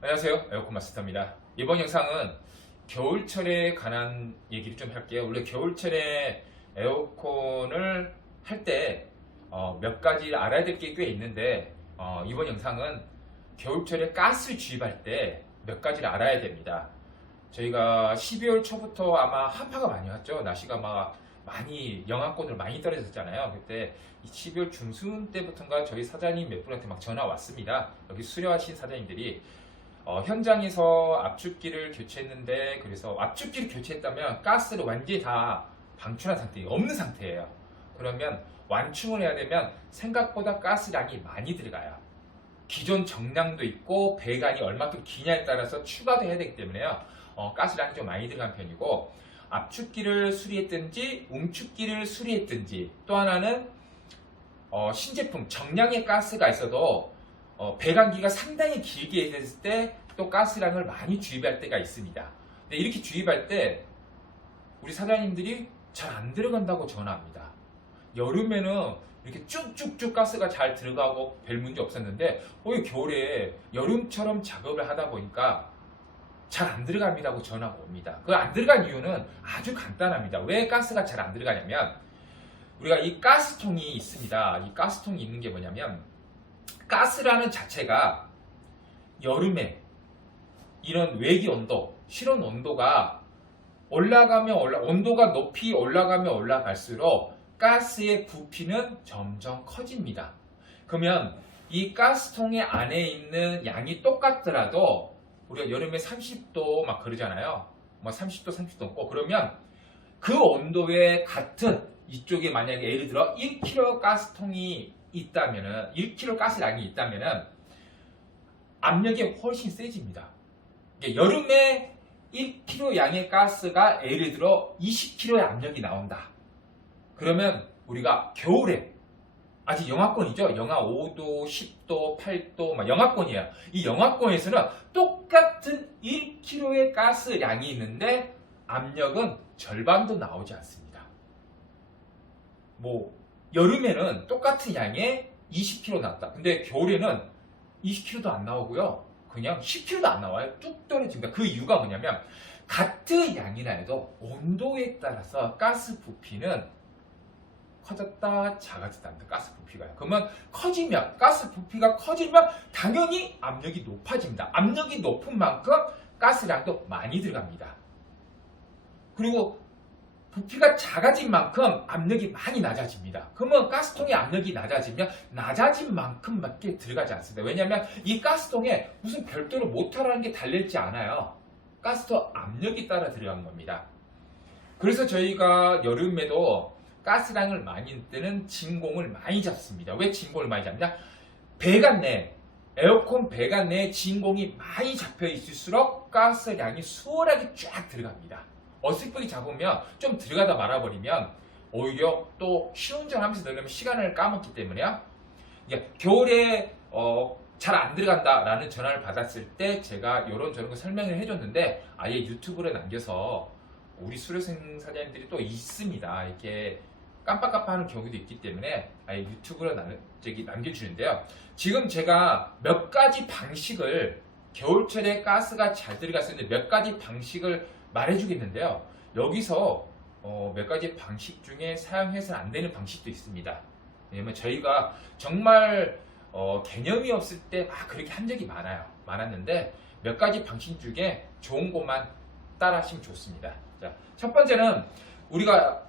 안녕하세요, 에어컨 마스터입니다. 이번 영상은 겨울철에 관한 얘기를 좀 할게요. 원래 겨울철에 에어컨을 할 때 몇 가지 알아야 될 게 꽤 있는데 이번 영상은 겨울철에 가스를 주입할 때 몇 가지를 알아야 됩니다. 저희가 12월 초부터 아마 한파가 많이 왔죠. 날씨가 막 많이 영하권으로 많이 떨어졌잖아요. 그때 12월 중순 때부터인가 저희 사장님 몇 분한테 막 전화 왔습니다. 여기 수료하신 사장님들이 현장에서 압축기를 교체했는데, 그래서 압축기를 교체했다면 가스를 완전히 다 방출한 상태, 없는 상태예요. 그러면 완충을 해야 되면 생각보다 가스량이 많이 들어가요. 기존 정량도 있고 배관이 얼마큼 기냐에 따라서 추가도 해야 되기 때문에요. 가스량이 좀 많이 들어간 편이고, 압축기를 수리했든지 웅축기를 수리했든지, 또 하나는 신제품 정량의 가스가 있어도 배관기가 상당히 길게 됐을 때 또 가스량을 많이 주입할 때가 있습니다. 근데 이렇게 주입할 때 우리 사장님들이 잘 안 들어간다고 전화합니다. 여름에는 이렇게 쭉쭉쭉 가스가 잘 들어가고 별 문제 없었는데 겨울에 여름처럼 작업을 하다 보니까 잘 안 들어갑니다고 전화가 옵니다. 그 안 들어간 이유는 아주 간단합니다. 왜 가스가 잘 안 들어가냐면, 우리가 이 가스통이 있습니다. 이 가스통이 있는 게 뭐냐면, 가스라는 자체가 여름에 이런 외기 온도, 실온 온도가 온도가 높이 올라가면 올라갈수록 가스의 부피는 점점 커집니다. 그러면 이 가스통의 안에 있는 양이 똑같더라도, 우리가 여름에 30도 막 그러잖아요. 뭐 30도, 30도 넘고, 그러면 그 온도에 같은, 이쪽에 만약에 예를 들어 1kg 가스통이 있다면은, 1kg 가스량이 있다면은 압력이 훨씬 세집니다. 여름에 1kg 양의 가스가 예를 들어 20kg의 압력이 나온다. 그러면 우리가 겨울에, 아직 영하권이죠. 영하 5도, 10도, 8도, 막 영하권이에요. 이 영하권에서는 똑같은 1kg의 가스량이 있는데 압력은 절반도 나오지 않습니다. 여름에는 똑같은 양에 20kg 나왔다. 근데 겨울에는 20kg도 안 나오고요. 그냥 10kg도 안 나와요. 뚝 떨어집니다. 그 이유가 뭐냐면, 같은 양이라 해도 온도에 따라서 가스 부피는 커졌다 작아졌다 합니다. 가스 부피가요. 그러면 가스 부피가 커지면 당연히 압력이 높아집니다. 압력이 높은 만큼 가스량도 많이 들어갑니다. 그리고 부피가 작아진 만큼 압력이 많이 낮아집니다. 그러면 가스통의 압력이 낮아지면 낮아진 만큼밖에 들어가지 않습니다. 왜냐하면 이 가스통에 무슨 별도로 모터라는 게 달려있지 않아요. 가스통 압력이 따라 들어간 겁니다. 그래서 저희가 여름에도 가스량을 많이 낼 때는 진공을 많이 잡습니다. 왜 진공을 많이 잡냐? 에어컨 배관 내에 진공이 많이 잡혀 있을수록 가스량이 수월하게 쫙 들어갑니다. 어설프게 잡으면, 좀 들어가다 말아버리면 오히려 또 시운전하면서 들어가면 시간을 까먹기 때문에요. 겨울에 잘 안 들어간다라는 전화를 받았을 때 제가 이런 저런 거 설명을 해줬는데, 아예 유튜브로 남겨서, 우리 수료생 사장님들이 또 있습니다. 이렇게 깜빡깜빡하는 경우도 있기 때문에 아예 유튜브로 남겨주는데요. 지금 제가 몇 가지 방식을, 겨울철에 가스가 잘 들어갈 수 있는 몇 가지 방식을 말해주겠는데요. 여기서 몇 가지 방식 중에 사용해서는 안 되는 방식도 있습니다. 왜냐면 저희가 정말 개념이 없을 때 막 그렇게 한 적이 많았는데, 몇 가지 방식 중에 좋은 것만 따라 하시면 좋습니다. 자, 첫 번째는 우리가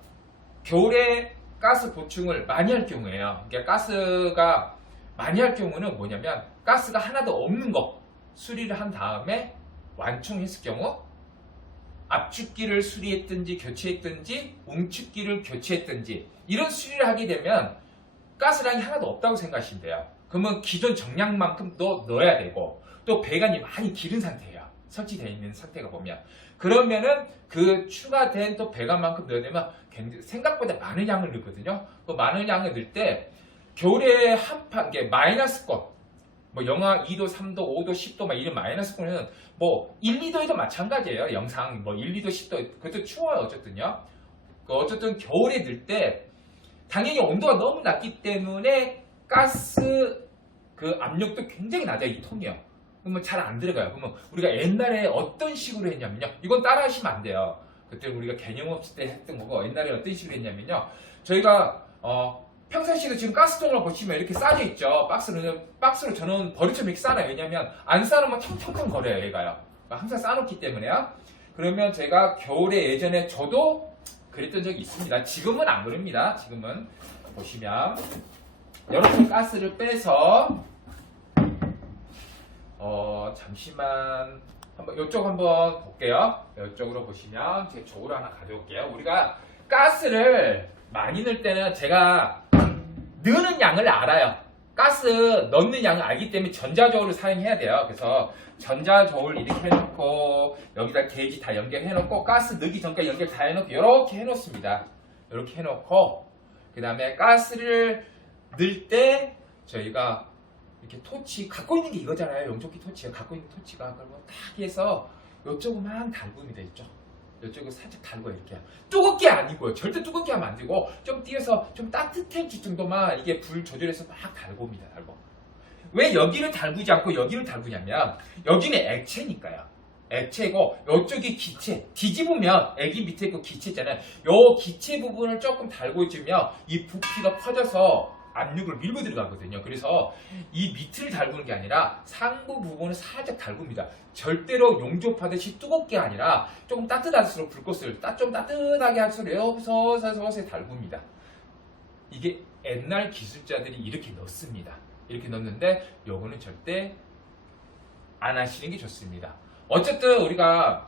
겨울에 가스 보충을 많이 할 경우에요. 그러니까 가스가 많이 할 경우는 뭐냐면, 가스가 하나도 없는 거 수리를 한 다음에 완충했을 경우, 압축기를 수리했든지 교체했든지 웅축기를 교체했든지 이런 수리를 하게 되면 가스량이 하나도 없다고 생각하시면 돼요. 그러면 기존 정량만큼 넣어야 되고, 또 배관이 많이 기른 상태예요. 설치되어 있는 상태가 보면. 그러면은 그 추가된 또 배관만큼 넣어야 되면 생각보다 많은 양을 넣거든요. 그 많은 양을 넣을 때 겨울에 한파, 마이너스권, 영하 2도, 3도, 5도, 10도 막 이런 마이너스권은 1, 2도에도 마찬가지예요. 영상 1, 2도, 10도 그것도 추워요. 어쨌든 겨울에 넣을 때 당연히 온도가 너무 낮기 때문에 가스 그 압력도 굉장히 낮아요. 이 통이요. 그러면 잘 안 들어가요. 그러면 우리가 옛날에 어떤 식으로 했냐면요. 이건 따라 하시면 안 돼요. 그때 우리가 개념 없을 때 했던 거고 옛날에 어떤 식으로 했냐면요. 저희가 평상시에도 지금 가스통을 보시면 이렇게 싸져 있죠. 박스로 저는 버릇처럼 이렇게 싸놔요. 왜냐면 안 싸놓으면 텅텅텅 거려요. 얘가요. 항상 싸놓기 때문에요. 그러면 제가 겨울에 예전에 저도 그랬던 적이 있습니다. 지금은 안 그럽니다. 지금은 보시면 이렇게 가스를 빼서 잠시만 이쪽 한번 볼게요. 이쪽으로 보시면 제 저울 하나 가져올게요. 우리가 가스를 많이 넣을 때는 제가 넣는 양을 알아요. 가스 넣는 양을 알기 때문에 전자저울을 사용해야 돼요. 그래서 전자저울 이렇게 해놓고 여기다 게이지 다 연결해놓고 가스 넣기 전까지 연결 다 해놓고 이렇게 해놓습니다. 이렇게 해놓고 그 다음에 가스를 넣을 때 저희가 이렇게 토치 갖고 있는 게 이거잖아요. 용접기 토치가 갖고 있는 토치가 그러면 딱 해서 이쪽만 달굽니다. 이쪽을 살짝 달궈요. 이렇게 뜨겁게 아니고요. 절대 뜨겁게 하면 안 되고 좀 띄어서 좀 따뜻해질 정도만 이게 불 조절해서 막 달굽니다. 왜 여기를 달구지 않고 여기를 달구냐면 여기는 액체니까요. 액체고 이쪽이 기체. 뒤집으면 애기 밑에 있고 기체 있잖아요. 이 기체 부분을 조금 달궈주면 이 부피가 커져서 압력을 밀고 들어가거든요. 그래서 이 밑을 달구는 게 아니라 상부 부분을 살짝 달굽니다. 절대로 용접하듯이 뜨겁게 아니라 조금 따뜻할수록 불꽃을 좀 따뜻하게 할수록 여기서 서서히 달굽니다. 이게 옛날 기술자들이 이렇게 넣습니다. 이렇게 넣는데 요거는 절대 안 하시는 게 좋습니다. 어쨌든 우리가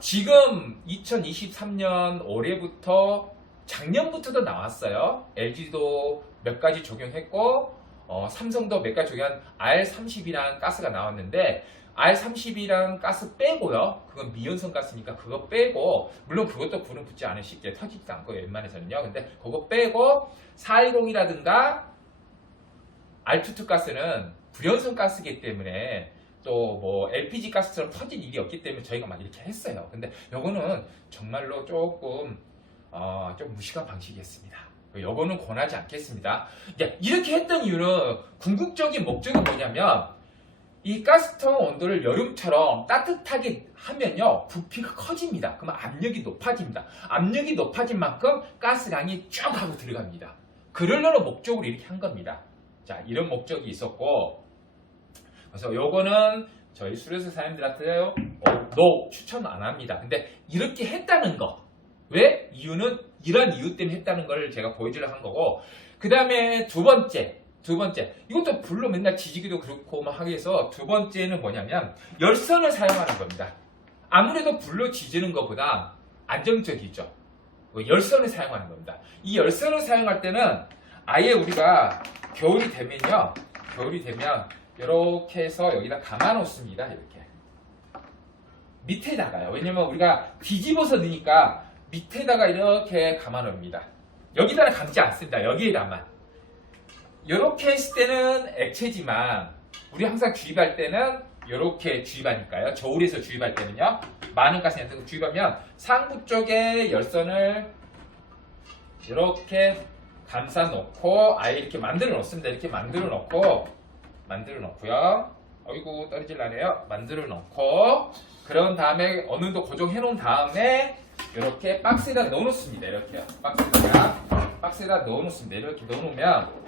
지금 2023년 올해부터 작년부터도 나왔어요. LG도 몇 가지 적용했고 삼성도 몇 가지 적용한 R30이라는 가스가 나왔는데 R30이라는 가스 빼고요. 그건 미연성 가스니까 그거 빼고 물론 그것도 불은 붙지 않으시게 터지지도 않고 웬만해서는요. 근데 그거 빼고 410이라든가 R22 가스는 불연성 가스이기 때문에 또 뭐 LPG 가스처럼 터질 일이 없기 때문에 저희가 막 이렇게 했어요. 근데 요거는 정말로 조금 좀 무식한 방식이었습니다. 요거는 권하지 않겠습니다. 이렇게 했던 이유는 궁극적인 목적이 뭐냐면 이 가스통 온도를 여름처럼 따뜻하게 하면요 부피가 커집니다. 그러면 압력이 높아집니다. 압력이 높아진 만큼 가스량이 쭉 하고 들어갑니다. 그러려는 목적으로 이렇게 한 겁니다. 자, 이런 목적이 있었고 그래서 요거는 저희 수료사 사장님들한테 추천 안 합니다. 근데 이렇게 했다는 거 왜? 이유는 이런 이유 때문에 했다는 걸 제가 보여주려고 한 거고 그 다음에 두 번째 이것도 불로 맨날 지지기도 그렇고 막 하기 위해서 두 번째는 뭐냐면 열선을 사용하는 겁니다. 아무래도 불로 지지는 것보다 안정적이죠. 열선을 사용하는 겁니다. 이 열선을 사용할 때는 아예 우리가 겨울이 되면 이렇게 해서 여기다 감아 놓습니다. 이렇게 밑에다가요. 왜냐면 우리가 뒤집어서 넣으니까 밑에다가 이렇게 감아 놓습니다. 여기다가 감지 않습니다. 여기에다만. 이렇게 했을 때는 액체지만 우리 항상 주입할 때는 이렇게 주입하니까요. 저울에서 주입할 때는요. 많은 가스한테 주입하면 상부 쪽에 열선을 이렇게 감싸 놓고 아예 이렇게 만들어 놓습니다. 이렇게 만들어 놓고요. 어이구 떨어질라네요. 만들어 놓고 그런 다음에 어느 정도 고정해 놓은 다음에 이렇게 박스에다 넣어 놓습니다. 이렇게요. 박스에다 넣어 놓습니다. 이렇게 넣어 놓으면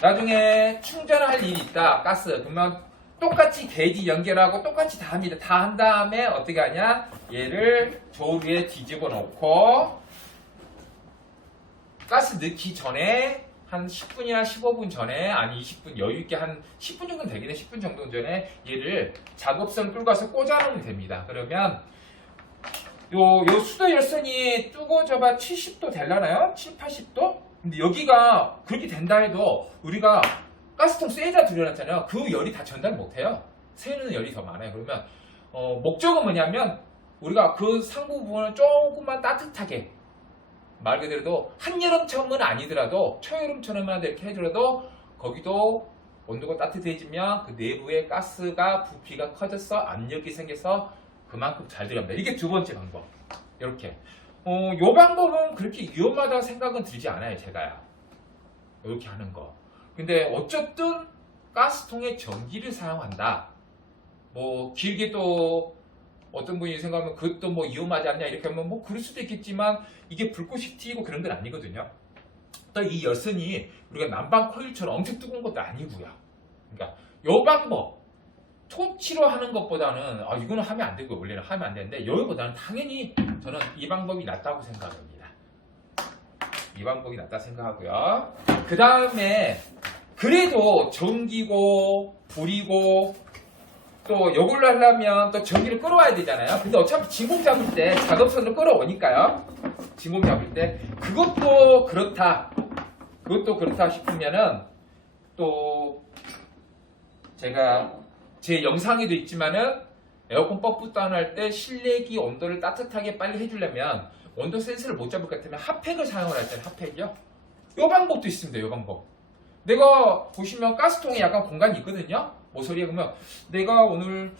나중에 충전할 일이 있다. 가스. 그러면 똑같이 게이지 연결하고 똑같이 다 합니다. 다 한 다음에 어떻게 하냐? 얘를 저울 위에 뒤집어 놓고 가스 넣기 전에 한 10분이나 15분 전에 아니 20분 여유있게 한 10분 정도는 되겠네. 10분 정도 전에 얘를 작업선 끌고 가서 꽂아놓으면 됩니다. 그러면 요 수도 열선이 뜨거워져봐 70도 되려나요? 7, 80도? 근데 여기가 그렇게 된다 해도 우리가 가스통 쇠에다 들여놨잖아요. 그 열이 다 전달 못해요. 새는 열이 더 많아요. 그러면 목적은 뭐냐면 우리가 그 상부 부분을 조금만 따뜻하게 말 그대로 한여름처럼은 아니더라도 초여름처럼만 이렇게 해더라도 거기도 온도가 따뜻해지면 그 내부에 가스가 부피가 커져서 압력이 생겨서 그만큼 잘 들어갑니다. 이게 두 번째 방법. 이렇게 이 방법은 그렇게 위험하다고 생각은 들지 않아요. 제가요. 이렇게 하는 거. 근데 어쨌든 가스통에 전기를 사용한다. 뭐 길게 또 어떤 분이 생각하면 그것도 뭐 위험하지 않냐 이렇게 하면 뭐 그럴 수도 있겠지만 이게 불꽃이 튀고 그런 건 아니거든요. 또 이 열선이 우리가 난방 코일처럼 엄청 뜨거운 것도 아니고요. 그러니까 요 방법 토치로 하는 것보다는 이거는 하면 안 되고 원래는 하면 안 되는데 여기보다는 당연히 저는 이 방법이 낫다고 생각합니다. 이 방법이 낫다 생각하고요. 그 다음에 그래도 전기고 불이고 또 요걸로 하려면 또 전기를 끌어와야 되잖아요. 근데 어차피 진공 잡을 때 작업선으로 끌어오니까요. 진공 잡을 때 그것도 그렇다 싶으면은 또 제가 제 영상에도 있지만은 에어컨 펌프 다운할 때 실내기 온도를 따뜻하게 빨리 해주려면 온도 센서를 못 잡을 것 같으면 핫팩을 사용을 할 때는 핫팩이요. 요 방법도 있습니다. 요 방법. 내가 보시면 가스통에 약간 공간이 있거든요. 모서리에 보면 내가 오늘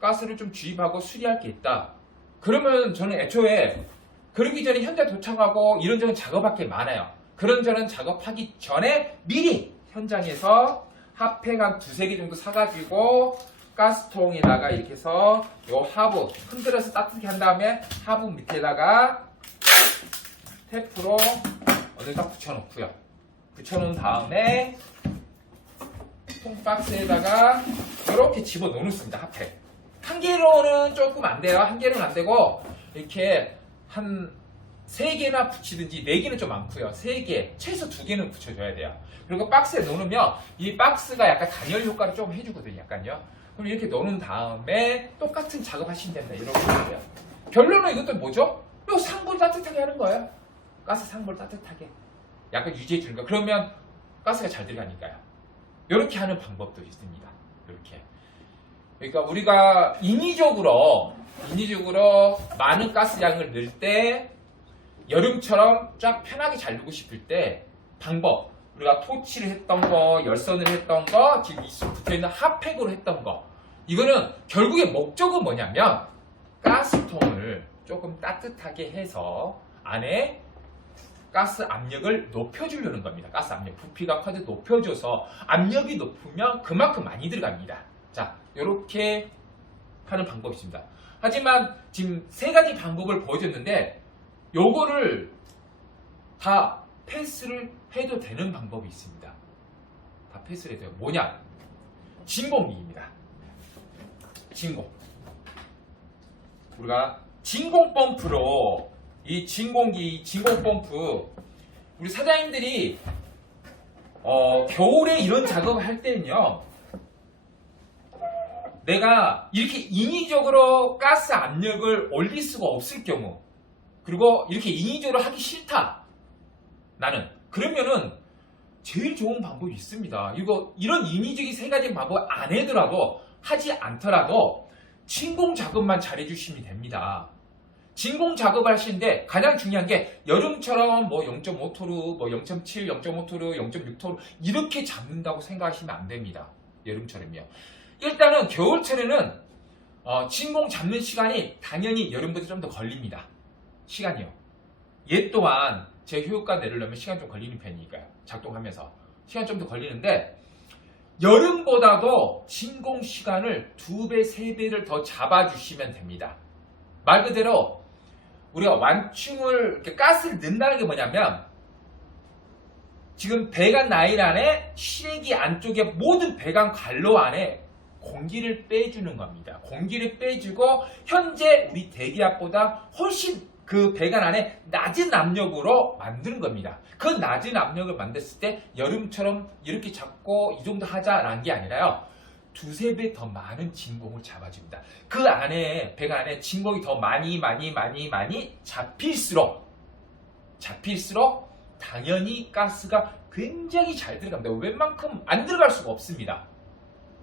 가스를 좀 주입하고 수리할 게 있다. 그러면 저는 애초에 그러기 전에 현장 도착하고 이런저런 작업할 게 많아요. 그런저런 작업하기 전에 미리 현장에서 핫팩 한 두세 개 정도 사가지고 가스통에다가 이렇게 해서 요 하부 흔들어서 따뜻하게 한 다음에 하부 밑에다가 테프로 어디다 붙여놓고요. 붙여놓은 다음에 통박스에다가 이렇게 집어넣습니다. 핫팩. 한 개로는 조금 안 돼요. 한 개로는 안 되고 이렇게 한 3개나 붙이든지 4개는 좀 많고요. 3개, 최소 2개는 붙여줘야 돼요. 그리고 박스에 넣으면 이 박스가 약간 단열 효과를 좀 해주거든요. 약간요. 그럼 이렇게 넣은 다음에 똑같은 작업 하시면 됩니다. 이렇게 해요. 결론은 이것도 뭐죠? 이 상부를 따뜻하게 하는 거예요. 가스 상부를 따뜻하게. 약간 유지해 주는 거. 그러면 가스가 잘 들어가니까요. 이렇게 하는 방법도 있습니다. 이렇게. 그러니까 우리가 인위적으로 많은 가스량을 넣을 때 여름처럼 쫙 편하게 잘 넣고 싶을 때 방법 우리가 토치를 했던 거, 열선을 했던 거, 지금 이쪽 붙어있는 핫팩으로 했던 거 이거는 결국에 목적은 뭐냐면 가스통을 조금 따뜻하게 해서 안에 가스 압력을 높여주려는 겁니다. 가스 압력, 부피가 커져 높여줘서 압력이 높으면 그만큼 많이 들어갑니다. 자, 이렇게 하는 방법이 있습니다. 하지만 지금 3가지 방법을 보여줬는데 요거를 다 패스를 해도 되는 방법이 있습니다. 다 패스를 해도 돼요. 뭐냐? 진공기입니다. 진공. 우리가 진공 펌프로 이 진공기, 진공 펌프 우리 사장님들이 겨울에 이런 작업을 할 때는요. 내가 이렇게 인위적으로 가스 압력을 올릴 수가 없을 경우 그리고 이렇게 인위적으로 하기 싫다. 나는. 그러면은 제일 좋은 방법이 있습니다. 이런 인위적인 3가지 방법 안 해더라도 하지 않더라도 진공 작업만 잘 해주시면 됩니다. 진공 작업을 하시는데 가장 중요한 게 여름처럼 뭐 0.5토르, 뭐 0.7, 0.5토르, 0.6토르 이렇게 잡는다고 생각하시면 안 됩니다. 여름철이면. 일단은 겨울철에는 진공 잡는 시간이 당연히 여름보다 좀 더 걸립니다. 시간이요. 얘 또한 제 효과 내려면 시간 좀 걸리는 편이니까요. 작동하면서 시간 좀 더 걸리는데 여름보다도 진공 시간을 2배, 3배를 더 잡아주시면 됩니다. 말 그대로 우리가 완충을 이렇게 가스를 넣는다는 게 뭐냐면 지금 배관 라인 안에 실외기 안쪽에 모든 배관 관로 안에 공기를 빼주는 겁니다. 공기를 빼주고 현재 우리 대기압보다 훨씬 그 배관 안에 낮은 압력으로 만드는 겁니다. 그 낮은 압력을 만들었을 때 여름처럼 이렇게 잡고 이 정도 하자라는 게 아니라요. 2~3배 더 많은 진공을 잡아줍니다. 그 안에 배관 안에 진공이 더 많이 잡힐수록 당연히 가스가 굉장히 잘 들어갑니다. 웬만큼 안 들어갈 수가 없습니다.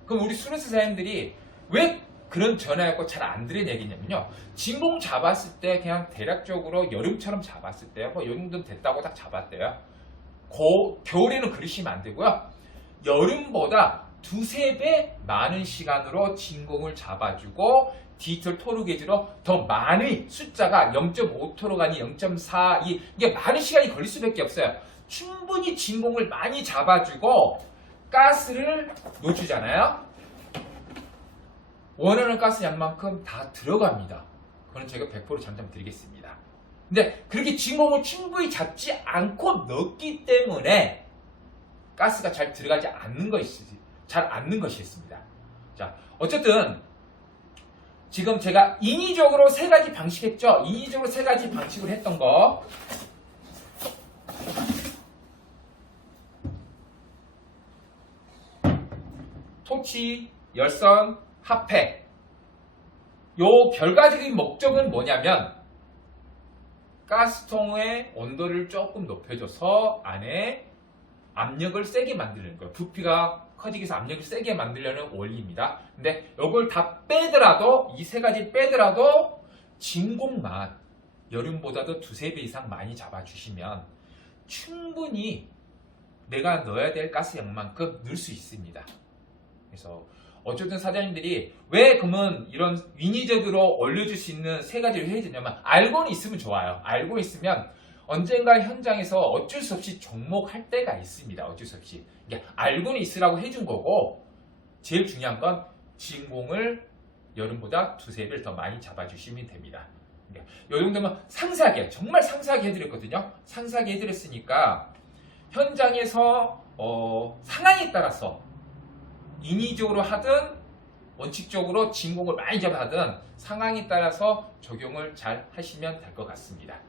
그럼 우리 수로스 사장님들이 왜 그런 전화였고 잘 안 들은 얘기냐면요. 진공 잡았을 때 그냥 대략적으로 여름처럼 잡았을 때요. 뭐 이 정도 됐다고 딱 잡았대요. 겨울에는 그러시면 안 되고요. 여름보다 2~3배 많은 시간으로 진공을 잡아주고 디지털 토르 게이지로 더 많은 숫자가 0.5토르가 아닌 0.4, 이게 많은 시간이 걸릴 수밖에 없어요. 충분히 진공을 많이 잡아주고 가스를 놓주잖아요. 원하는 가스 양만큼 다 들어갑니다. 그건 제가 100% 장담드리겠습니다. 근데 그렇게 진공을 충분히 잡지 않고 넣기 때문에 가스가 잘 들어가지 않는 것이 잘 않는 것이었습니다. 자, 어쨌든 지금 제가 인위적으로 세 가지 방식 했죠. 인위적으로 세 가지 방식을 했던 거. 토치, 열선, 합폐. 요 결과적인 목적은 뭐냐면 가스통의 온도를 조금 높여줘서 안에 압력을 세게 만드는 거예요. 부피가 커지기 위해서 압력을 세게 만들려는 원리입니다. 근데 이걸 다 빼더라도 이 세 가지 빼더라도 진공만 여름보다도 두세 배 이상 많이 잡아주시면 충분히 내가 넣어야 될 가스 양만큼 넣을 수 있습니다. 그래서 어쨌든 사장님들이 왜 그러면 이런 인위적으로 올려줄 수 있는 세 가지를 해야 되냐면 알고는 있으면 좋아요. 알고 있으면 언젠가 현장에서 어쩔 수 없이 종목할 때가 있습니다. 어쩔 수 없이. 그러니까 알고는 있으라고 해준 거고 제일 중요한 건 진공을 여름보다 두세 배를 더 많이 잡아주시면 됩니다. 그러니까 이 정도면 상세하게 정말 상세하게 해드렸거든요. 상세하게 해드렸으니까 현장에서 상황에 따라서 인위적으로 하든 원칙적으로 진공을 많이 잡아하든 상황에 따라서 적용을 잘 하시면 될 것 같습니다.